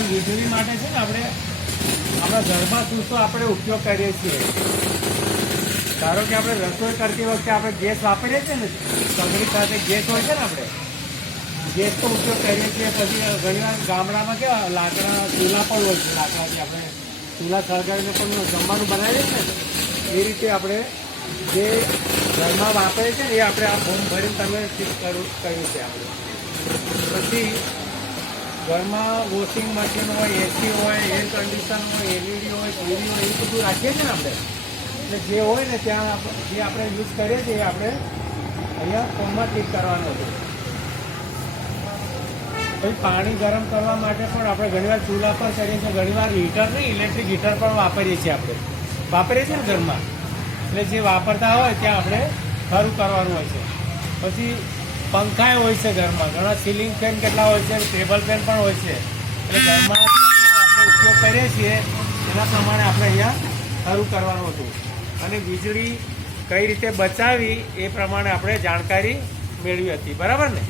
પણ વીજળી માટે છે ને આપણે આપણા ઘરમાં શું શું આપણે ઉપયોગ કરીએ છીએ. ધારો કે આપણે રસોઈ કરતી વખતે આપણે ગેસ વાપરીએ છીએ ને, સગડી સાથે ગેસ હોય છે ને, આપણે ગેસનો ઉપયોગ કરીએ છીએ. પછી ઘણીવાર ગામડામાં કેવા લાકડા ચૂલા પણ હોય છે, લાકડાથી આપણે ચૂલા સળગાવીને પણ જમવાનું બનાવીએ છીએ ને, એ રીતે આપણે જે ઘરમાં વાપરીએ છીએ ને એ આપણે આ ફોર્મ ભરીને તમે ફિક્સ કર્યું છે આપણે. પછી ઘરમાં વોશિંગ મશીન હોય, એસી હોય, એર કન્ડિશન હોય, એલઈડી હોય, ટીવી હોય, એ બધું રાખીએ છીએ ને આપણે. એટલે જે હોય ને ત્યાં જે આપણે યુઝ કરીએ છીએ એ આપણે અહીંયા ફોર્મમાં ટીક કરવાનું હતું. પછી પાણી ગરમ કરવા માટે પણ આપણે ઘણીવાર ચૂલા પર કરીએ છીએ, ઘણીવાર હીટર નહીં ઇલેક્ટ્રિક હીટર પણ વાપરીએ છીએ ને ઘરમાં. એટલે જે વાપરતા હોય ત્યાં આપણે ખરું કરવાનું હોય છે. પછી પંખા હોય છે ઘરમાં, ઘણા સીલિંગ ફેન કેટલા હોય છે, ટેબલ ફેન પણ હોય છે. એટલે ઘરમાં આપણે ઉપયોગ કરીએ છીએ એના પ્રમાણે આપણે અહીંયા ખરું કરવાનું હતું. અને વીજળી કઈ રીતે બચાવવી એ પ્રમાણે આપણે જાણકારી મેળવી હતી. બરાબર ને?